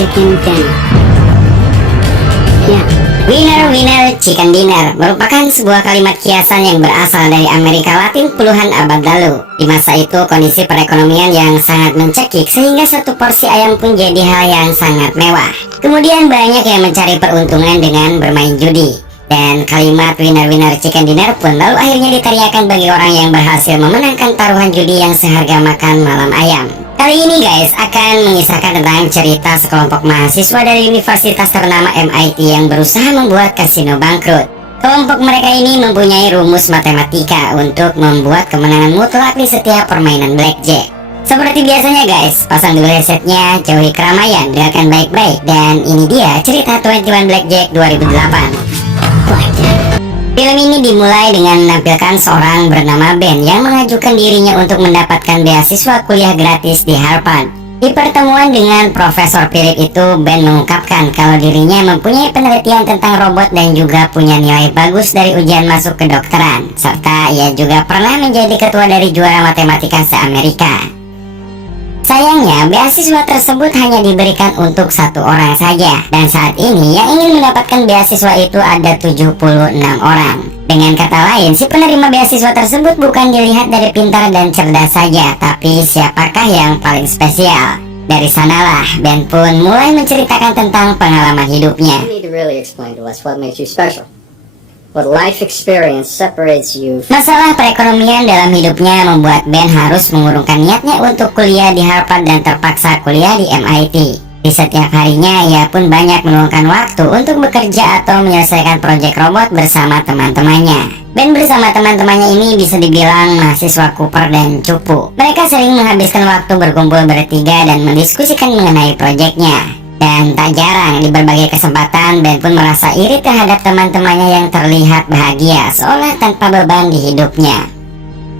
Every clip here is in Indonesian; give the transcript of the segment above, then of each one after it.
chicken dinner. Ya. Winner winner chicken dinner merupakan sebuah kalimat kiasan yang berasal dari Amerika Latin puluhan abad lalu. Di masa itu kondisi perekonomian yang sangat mencekik sehingga satu porsi ayam pun jadi hal yang sangat mewah. Kemudian banyak yang mencari peruntungan dengan bermain judi. Dan kalimat winner winner chicken dinner pun lalu akhirnya diteriakan bagi orang yang berhasil memenangkan taruhan judi yang seharga makan malam ayam. Kali ini guys akan mengisahkan tentang cerita sekelompok mahasiswa dari universitas ternama MIT yang berusaha membuat kasino bangkrut. Kelompok mereka ini mempunyai rumus matematika untuk membuat kemenangan mutlak di setiap permainan blackjack. Seperti biasanya guys, pasang dulu headsetnya, jauhi keramaian, dengarkan baik-baik. Dan ini dia cerita 21 Blackjack 2008. Film ini dimulai dengan menampilkan seorang bernama Ben yang mengajukan dirinya untuk mendapatkan beasiswa kuliah gratis di Harvard. Di pertemuan dengan Profesor Philip itu, Ben mengungkapkan kalau dirinya mempunyai penelitian tentang robot dan juga punya nilai bagus dari ujian masuk kedokteran, serta ia juga pernah menjadi ketua dari juara matematika se-Amerika. Sayangnya, beasiswa tersebut hanya diberikan untuk satu orang saja, dan saat ini yang ingin mendapatkan beasiswa itu ada 76 orang. Dengan kata lain, si penerima beasiswa tersebut bukan dilihat dari pintar dan cerdas saja, tapi siapakah yang paling spesial. Dari sanalah, Ben pun mulai menceritakan tentang pengalaman hidupnya. You need to really explain to us what makes you special. What life experience separates you. Masalah perekonomian dalam hidupnya membuat Ben harus mengurungkan niatnya untuk kuliah di Harvard dan terpaksa kuliah di MIT. Di setiap harinya, ia pun banyak meluangkan waktu untuk bekerja atau menyelesaikan proyek robot bersama teman-temannya. Ben bersama teman-temannya ini bisa dibilang mahasiswa kuper dan cupu. Mereka sering menghabiskan waktu berkumpul bertiga dan mendiskusikan mengenai proyeknya. Dan tak jarang di berbagai kesempatan Ben pun merasa iri terhadap teman-temannya yang terlihat bahagia seolah tanpa beban di hidupnya.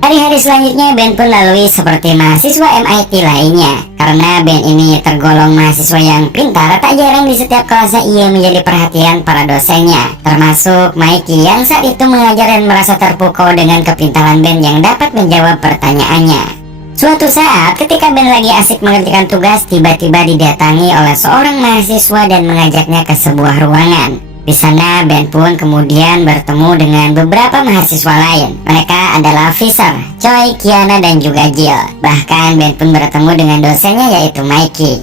Hari-hari selanjutnya Ben pun lalui seperti mahasiswa MIT lainnya. Karena Ben ini tergolong mahasiswa yang pintar, tak jarang di setiap kelasnya ia menjadi perhatian para dosennya, termasuk Mikey yang saat itu mengajar dan merasa terpukau dengan kepintaran Ben yang dapat menjawab pertanyaannya. Suatu saat ketika Ben lagi asik mengerjakan tugas, tiba-tiba didatangi oleh seorang mahasiswa dan mengajaknya ke sebuah ruangan. Di sana Ben pun kemudian bertemu dengan beberapa mahasiswa lain. Mereka adalah Fisher, Choi, Kiana, dan juga Jill. Bahkan Ben pun bertemu dengan dosennya yaitu Mikey.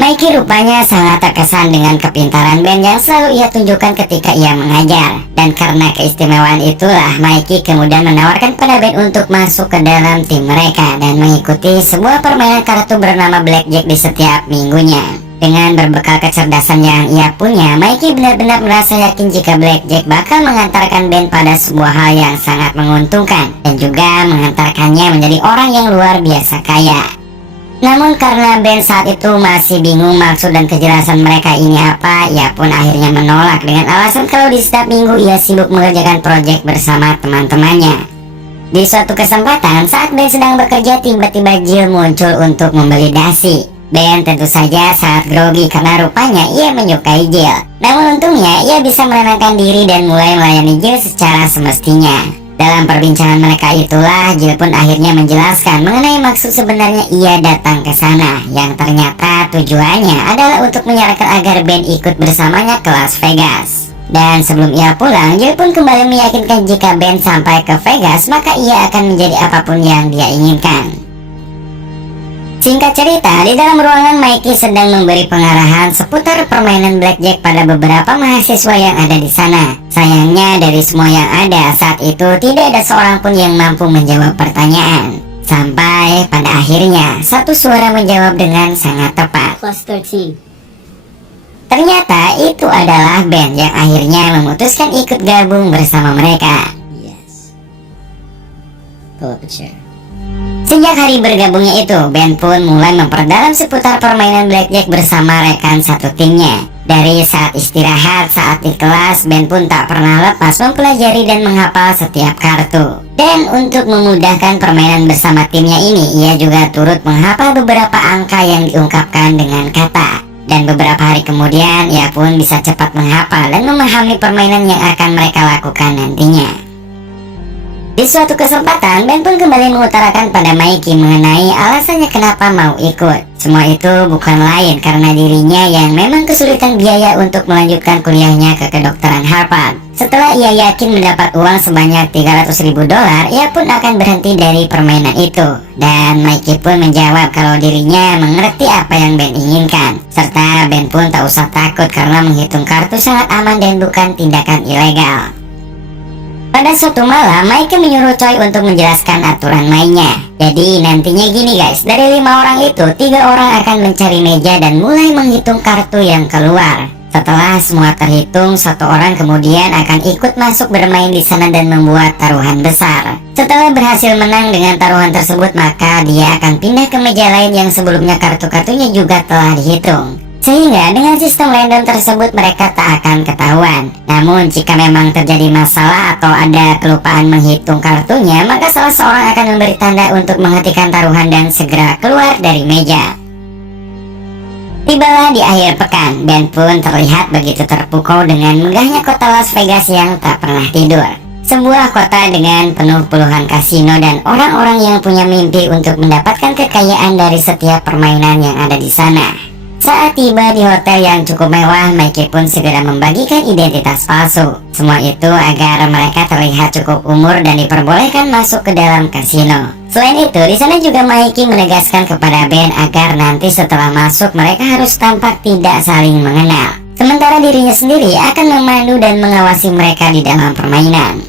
Mikey rupanya sangat terkesan dengan kepintaran Ben yang selalu ia tunjukkan ketika ia mengajar. Dan karena keistimewaan itulah Mikey kemudian menawarkan pada Ben untuk masuk ke dalam tim mereka dan mengikuti sebuah permainan kartu bernama Blackjack di setiap minggunya. Dengan berbekal kecerdasan yang ia punya, Mikey benar-benar merasa yakin jika Blackjack bakal mengantarkan Ben pada sebuah hal yang sangat menguntungkan dan juga mengantarkannya menjadi orang yang luar biasa kaya. Namun karena Ben saat itu masih bingung maksud dan kejelasan mereka ini apa, ia pun akhirnya menolak dengan alasan kalau di setiap minggu ia sibuk mengerjakan proyek bersama teman-temannya. Di suatu kesempatan saat Ben sedang bekerja, tiba-tiba Jill muncul untuk membeli dasi. Ben tentu saja sangat grogi karena rupanya ia menyukai Jill. Namun untungnya ia bisa menenangkan diri dan mulai melayani Jill secara semestinya. Dalam perbincangan mereka itulah Jill pun akhirnya menjelaskan mengenai maksud sebenarnya ia datang ke sana, yang ternyata tujuannya adalah untuk menyarankan agar Ben ikut bersamanya ke Las Vegas. Dan sebelum ia pulang, Jill pun kembali meyakinkan jika Ben sampai ke Vegas maka ia akan menjadi apapun yang dia inginkan. Singkat cerita, di dalam ruangan Mikey sedang memberi pengarahan seputar permainan blackjack pada beberapa mahasiswa yang ada di sana. Sayangnya dari semua yang ada saat itu tidak ada seorang pun yang mampu menjawab pertanyaan. Sampai pada akhirnya satu suara menjawab dengan sangat tepat. Plus 13. Ternyata itu adalah Ben yang akhirnya memutuskan ikut gabung bersama mereka. Yes. Pull up a chair. Sejak hari bergabungnya itu, Ben pun mulai memperdalam seputar permainan blackjack bersama rekan satu timnya. Dari saat istirahat, saat di kelas, Ben pun tak pernah lepas mempelajari dan menghafal setiap kartu. Dan untuk memudahkan permainan bersama timnya ini, ia juga turut menghafal beberapa angka yang diungkapkan dengan kata. Dan beberapa hari kemudian, ia pun bisa cepat menghafal dan memahami permainan yang akan mereka lakukan nantinya. Di suatu kesempatan, Ben pun kembali mengutarakan pada Mikey mengenai alasannya kenapa mau ikut. Semua itu bukan lain karena dirinya yang memang kesulitan biaya untuk melanjutkan kuliahnya ke kedokteran Harvard. Setelah ia yakin mendapat uang sebanyak $300.000, ia pun akan berhenti dari permainan itu. Dan Mikey pun menjawab kalau dirinya mengerti apa yang Ben inginkan. Serta Ben pun tak usah takut karena menghitung kartu sangat aman dan bukan tindakan ilegal. Pada suatu malam, Mikey menyuruh Choi untuk menjelaskan aturan mainnya. Jadi nantinya gini guys, dari 5 orang itu, 3 orang akan mencari meja dan mulai menghitung kartu yang keluar. Setelah semua terhitung, 1 orang kemudian akan ikut masuk bermain di sana dan membuat taruhan besar. Setelah berhasil menang dengan taruhan tersebut, maka dia akan pindah ke meja lain yang sebelumnya kartu-kartunya juga telah dihitung. Sehingga dengan sistem random tersebut mereka tak akan ketahuan. Namun jika memang terjadi masalah atau ada kelupaan menghitung kartunya, maka salah seorang akan memberi tanda untuk menghentikan taruhan dan segera keluar dari meja. Tibalah di akhir pekan, Ben pun terlihat begitu terpukau dengan megahnya kota Las Vegas yang tak pernah tidur. Sebuah kota dengan penuh puluhan kasino dan orang-orang yang punya mimpi untuk mendapatkan kekayaan dari setiap permainan yang ada di sana. Saat tiba di hotel yang cukup mewah, Mikey pun segera membagikan identitas palsu. Semua itu agar mereka terlihat cukup umur dan diperbolehkan masuk ke dalam kasino. Selain itu, di sana juga Mikey menegaskan kepada Ben agar nanti setelah masuk mereka harus tampak tidak saling mengenal. Sementara dirinya sendiri akan memandu dan mengawasi mereka di dalam permainan.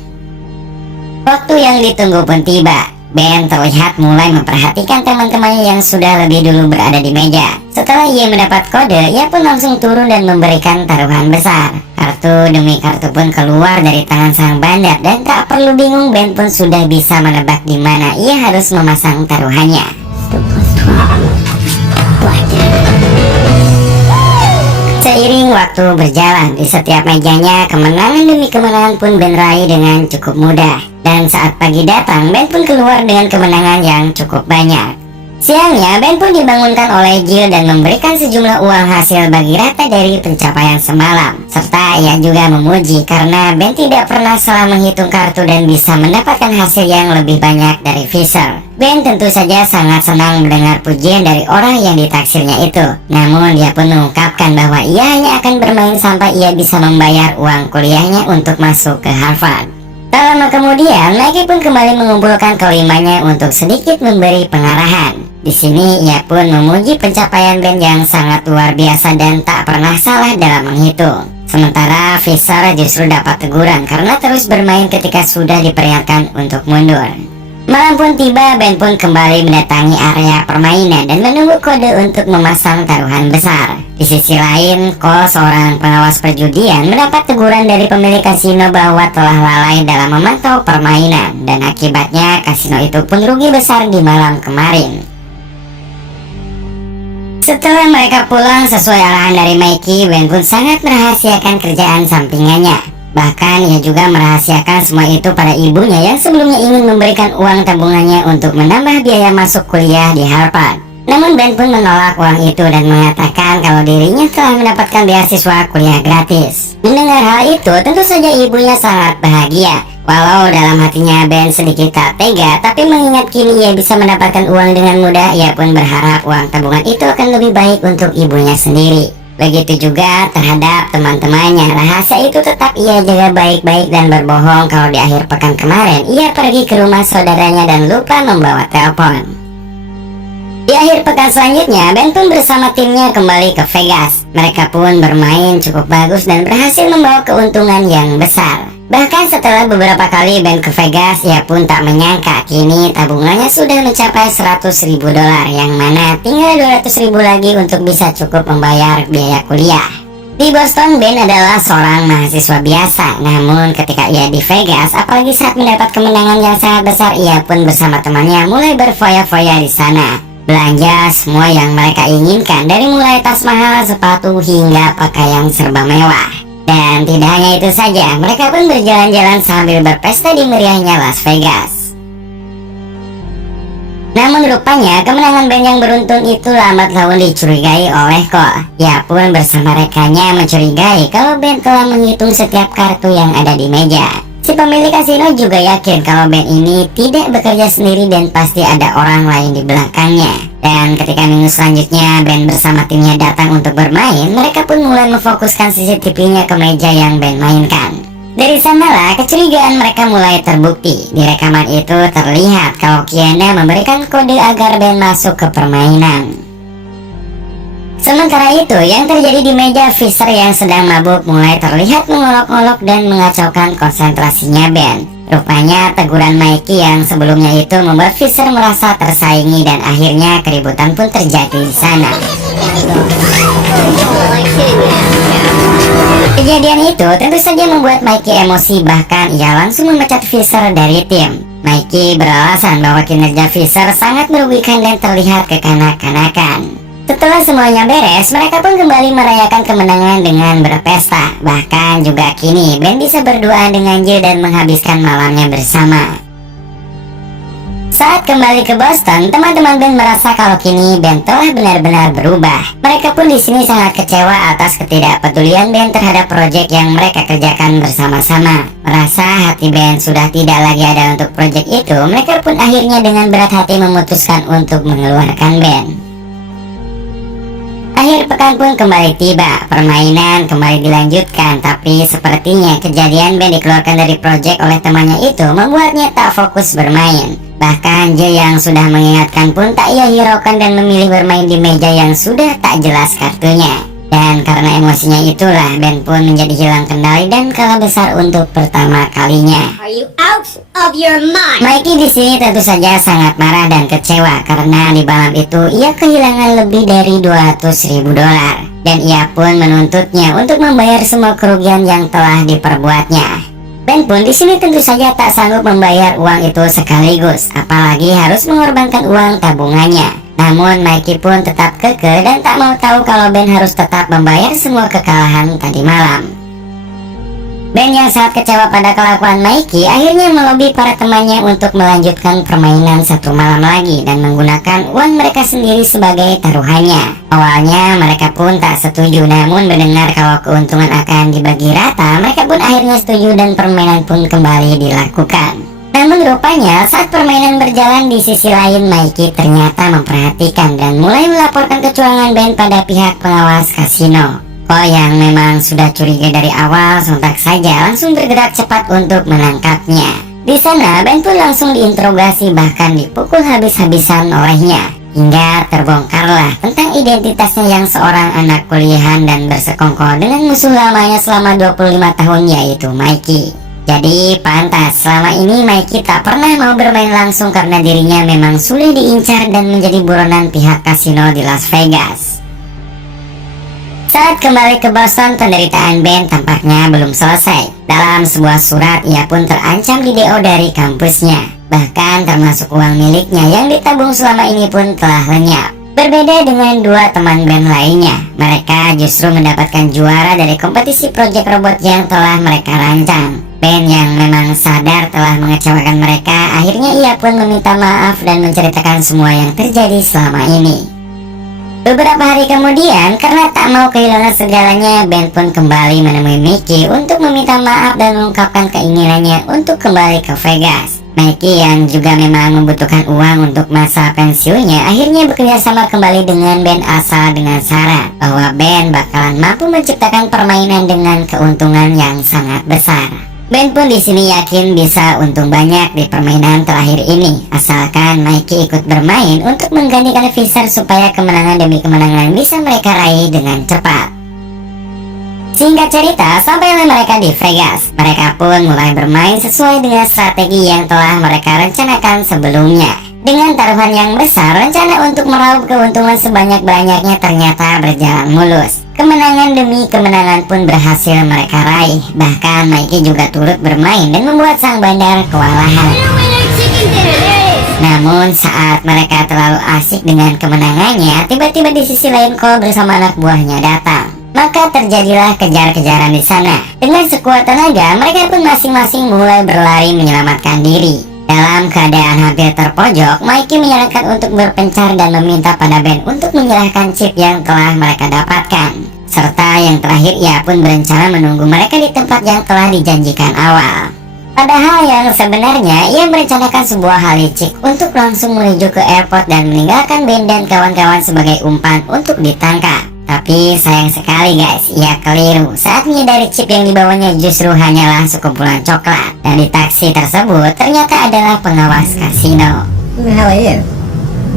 Waktu yang ditunggu pun tiba. Ben terlihat mulai memperhatikan teman-temannya yang sudah lebih dulu berada di meja. Setelah ia mendapat kode, ia pun langsung turun dan memberikan taruhan besar. Kartu demi kartu pun keluar dari tangan sang bandar dan tak perlu bingung, Ben pun sudah bisa menebak di mana ia harus memasang taruhannya. Seiring waktu berjalan, di setiap mejanya kemenangan demi kemenangan pun Ben raih dengan cukup mudah. Dan saat pagi datang, Ben pun keluar dengan kemenangan yang cukup banyak. Siangnya, Ben pun dibangunkan oleh Jill dan memberikan sejumlah uang hasil bagi rata dari pencapaian semalam. Serta ia juga memuji karena Ben tidak pernah salah menghitung kartu dan bisa mendapatkan hasil yang lebih banyak dari Fisher. Ben tentu saja sangat senang mendengar pujian dari orang yang ditaksirnya itu. Namun dia pun mengungkapkan bahwa ia hanya akan bermain sampai ia bisa membayar uang kuliahnya untuk masuk ke Harvard. Tak lama kemudian, Mikey pun kembali mengumpulkan kelimanya untuk sedikit memberi pengarahan. Di sini ia pun memuji pencapaian Ben yang sangat luar biasa dan tak pernah salah dalam menghitung. Sementara Fisher justru dapat teguran karena terus bermain ketika sudah diperingatkan untuk mundur. Malam pun tiba, Ben pun kembali mendatangi area permainan dan menunggu kode untuk memasang taruhan besar. Di sisi lain, Cole, seorang pengawas perjudian, mendapat teguran dari pemilik kasino bahwa telah lalai dalam memantau permainan. Dan akibatnya kasino itu pun rugi besar di malam kemarin. Setelah mereka pulang sesuai arahan dari Mikey, Ben pun sangat merahasiakan kerjaan sampingannya. Bahkan ia juga merahasiakan semua itu pada ibunya yang sebelumnya ingin memberikan uang tabungannya untuk menambah biaya masuk kuliah di Harvard. Namun Ben pun menolak uang itu dan mengatakan kalau dirinya telah mendapatkan beasiswa kuliah gratis. Mendengar hal itu, tentu saja ibunya sangat bahagia. Walau dalam hatinya Ben sedikit tak tega, tapi mengingat kini ia bisa mendapatkan uang dengan mudah, ia pun berharap uang tabungan itu akan lebih baik untuk ibunya sendiri. Begitu juga terhadap teman-temannya. Rahasia itu tetap ia jaga baik-baik dan berbohong kalau di akhir pekan kemarin ia pergi ke rumah saudaranya dan lupa membawa telepon. Di akhir pekan selanjutnya, Ben pun bersama timnya kembali ke Vegas. Mereka pun bermain cukup bagus dan berhasil membawa keuntungan yang besar. Bahkan setelah beberapa kali Ben ke Vegas, ia pun tak menyangka kini tabungannya sudah mencapai $100.000, yang mana tinggal $200.000 lagi untuk bisa cukup membayar biaya kuliah. Di Boston, Ben adalah seorang mahasiswa biasa. Namun ketika ia di Vegas, apalagi saat mendapat kemenangan yang sangat besar, ia pun bersama temannya mulai berfoya-foya di sana. Belanja semua yang mereka inginkan, dari mulai tas mahal, sepatu, hingga pakaian serba mewah. Dan tidak hanya itu saja, mereka pun berjalan-jalan sambil berpesta di meriahnya Las Vegas. Namun rupanya kemenangan Ben yang beruntun itu lambat laun dicurigai oleh Cole. Ia pun bersama rekannya mencurigai kalau Ben telah menghitung setiap kartu yang ada di meja. Si pemilik kasino juga yakin kalau band ini tidak bekerja sendiri dan pasti ada orang lain di belakangnya. Dan ketika minggu selanjutnya band bersama timnya datang untuk bermain, mereka pun mulai memfokuskan CCTV-nya ke meja yang band mainkan. Dari sanalah kecurigaan mereka mulai terbukti. Di rekaman itu terlihat kalau Kiana memberikan kode agar band masuk ke permainan. Sementara itu, yang terjadi di meja Fisher yang sedang mabuk mulai terlihat mengolok-olok dan mengacaukan konsentrasinya Ben. Rupanya teguran Mikey yang sebelumnya itu membuat Fisher merasa tersaingi dan akhirnya keributan pun terjadi di sana. Kejadian itu tentu saja membuat Mikey emosi, bahkan ia langsung memecat Fisher dari tim. Mikey beralasan bahwa kinerja Fisher sangat merugikan dan terlihat kekanak-kanakan. Setelah semuanya beres, mereka pun kembali merayakan kemenangan dengan berpesta. Bahkan juga kini band bisa berdoa dengan Jill dan menghabiskan malamnya bersama. Saat kembali ke Boston, teman-teman band merasa kalau kini band telah benar-benar berubah. Mereka pun di sini sangat kecewa atas ketidakpedulian band terhadap proyek yang mereka kerjakan bersama-sama. Merasa hati band sudah tidak lagi ada untuk proyek itu, mereka pun akhirnya dengan berat hati memutuskan untuk mengeluarkan band. Akhir pekan pun kembali tiba, permainan kembali dilanjutkan, tapi sepertinya kejadian band dikeluarkan dari proyek oleh temannya itu membuatnya tak fokus bermain. Bahkan Jill yang sudah mengingatkan pun tak ia hiraukan dan memilih bermain di meja yang sudah tak jelas kartunya. Dan karena emosinya itulah band pun menjadi hilang kendali dan kalah besar untuk pertama kalinya. Are you out of your mind? Mikey di sini tentu saja sangat marah dan kecewa karena di malam itu ia kehilangan lebih dari $200.000 dan ia pun menuntutnya untuk membayar semua kerugian yang telah diperbuatnya. Ben pun di sini tentu saja tak sanggup membayar uang itu sekaligus, apalagi harus mengorbankan uang tabungannya. Namun Mikey pun tetap kekeh dan tak mau tahu kalau Ben harus tetap membayar semua kekalahan tadi malam. Ben yang sangat kecewa pada kelakuan Mikey akhirnya melobi para temannya untuk melanjutkan permainan satu malam lagi dan menggunakan uang mereka sendiri sebagai taruhannya. Awalnya mereka pun tak setuju, namun mendengar kalau keuntungan akan dibagi rata, mereka pun akhirnya setuju dan permainan pun kembali dilakukan. Namun rupanya saat permainan berjalan di sisi lain, Mikey ternyata memperhatikan dan mulai melaporkan kecurangan band pada pihak pengawas kasino. Cole yang memang sudah curiga dari awal sontak saja langsung bergerak cepat untuk menangkapnya. Di sana band pun langsung diinterogasi bahkan dipukul habis-habisan olehnya. Hingga terbongkarlah tentang identitasnya yang seorang anak kuliahan dan bersekongkol dengan musuh lamanya selama 25 tahun yaitu Mikey. Jadi pantas selama ini Mikey tak pernah mau bermain langsung karena dirinya memang sulit diincar dan menjadi buronan pihak kasino di Las Vegas. Saat kembali ke Boston, penderitaan Ben tampaknya belum selesai. Dalam sebuah surat ia pun terancam di DO dari kampusnya. Bahkan termasuk uang miliknya yang ditabung selama ini pun telah lenyap. Berbeda dengan dua teman band lainnya, mereka justru mendapatkan juara dari kompetisi proyek robot yang telah mereka rancang. Ben yang memang sadar telah mengecewakan mereka, akhirnya ia pun meminta maaf dan menceritakan semua yang terjadi selama ini. Beberapa hari kemudian, karena tak mau kehilangan segalanya, Ben pun kembali menemui Mikey untuk meminta maaf dan mengungkapkan keinginannya untuk kembali ke Vegas. Mikey yang juga memang membutuhkan uang untuk masa pensiunnya akhirnya bekerja sama kembali dengan Ben asal dengan syarat bahwa Ben bakalan mampu menciptakan permainan dengan keuntungan yang sangat besar. Ben pun di sini yakin bisa untung banyak di permainan terakhir ini, asalkan Mikey ikut bermain untuk menggantikan Fisher supaya kemenangan demi kemenangan bisa mereka raih dengan cepat. Singkat cerita, sampailah mereka di Vegas. Mereka pun mulai bermain sesuai dengan strategi yang telah mereka rencanakan sebelumnya. Dengan taruhan yang besar, rencana untuk meraup keuntungan sebanyak-banyaknya ternyata berjalan mulus. Kemenangan demi kemenangan pun berhasil mereka raih. Bahkan Mikey juga turut bermain dan membuat sang bandar kewalahan. Namun saat mereka terlalu asik dengan kemenangannya, tiba-tiba di sisi lain Cole bersama anak buahnya datang. Maka terjadilah kejar-kejaran di sana. Dengan sekuat tenaga, mereka pun masing-masing mulai berlari menyelamatkan diri. Dalam keadaan hampir terpojok, Mikey menyarankan untuk berpencar dan meminta pada Ben untuk menyerahkan chip yang telah mereka dapatkan. Serta yang terakhir ia pun berencana menunggu mereka di tempat yang telah dijanjikan awal. Padahal yang sebenarnya ia merencanakan sebuah hal licik untuk langsung menuju ke airport dan meninggalkan Ben dan kawan-kawan sebagai umpan untuk ditangkap. Tapi sayang sekali guys, ia keliru saat menyadari chip yang dibawanya justru hanyalah sekumpulan coklat. Dan di taksi tersebut ternyata adalah pengawas kasino. Who the hell are you?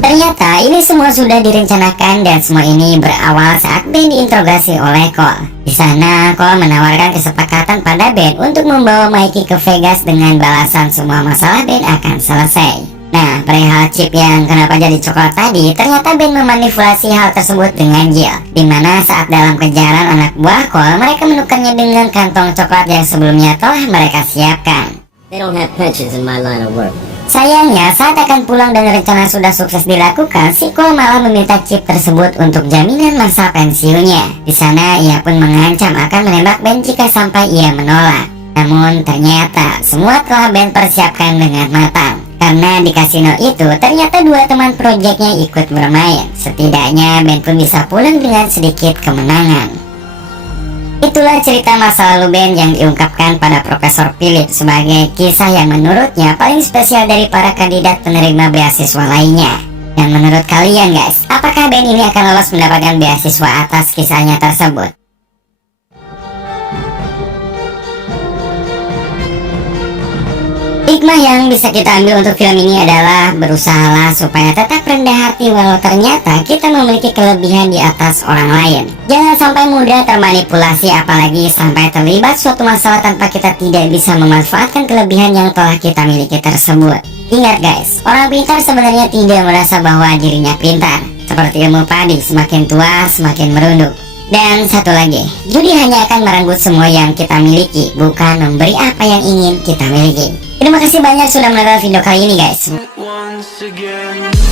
Ternyata ini semua sudah direncanakan dan semua ini berawal saat Ben diinterogasi oleh Cole. Di sana Cole menawarkan kesepakatan pada Ben untuk membawa Mikey ke Vegas dengan balasan semua masalah Ben akan selesai. Nah, perihal chip yang kenapa jadi coklat tadi, ternyata Ben memanipulasi hal tersebut dengan Jill, dimana saat dalam kejaran anak buah Cole, mereka menukarnya dengan kantong coklat yang sebelumnya telah mereka siapkan. They don't have pensions in my line of work. Sayangnya, saat akan pulang dan rencana sudah sukses dilakukan, si Cole malah meminta chip tersebut untuk jaminan masa pensiunnya. Di sana, ia pun mengancam akan menembak Ben jika sampai ia menolak. Namun, ternyata semua telah Ben persiapkan dengan matang. Karena di kasino itu, ternyata dua teman proyeknya ikut bermain. Setidaknya, Ben pun bisa pulang dengan sedikit kemenangan. Itulah cerita masa lalu Ben yang diungkapkan pada Profesor Philip sebagai kisah yang menurutnya paling spesial dari para kandidat penerima beasiswa lainnya. Dan menurut kalian guys, apakah Ben ini akan lolos mendapatkan beasiswa atas kisahnya tersebut? Hikmah yang bisa kita ambil untuk film ini adalah berusahalah supaya tetap rendah hati walau ternyata kita memiliki kelebihan di atas orang lain. Jangan sampai mudah termanipulasi apalagi sampai terlibat suatu masalah tanpa kita tidak bisa memanfaatkan kelebihan yang telah kita miliki tersebut. Ingat guys, orang pintar sebenarnya tidak merasa bahwa dirinya pintar. Seperti ilmu padi, semakin tua semakin merunduk. Dan satu lagi, judi hanya akan merenggut semua yang kita miliki, bukan memberi apa yang ingin kita miliki. Terima kasih banyak sudah menonton video kali ini guys. Once again.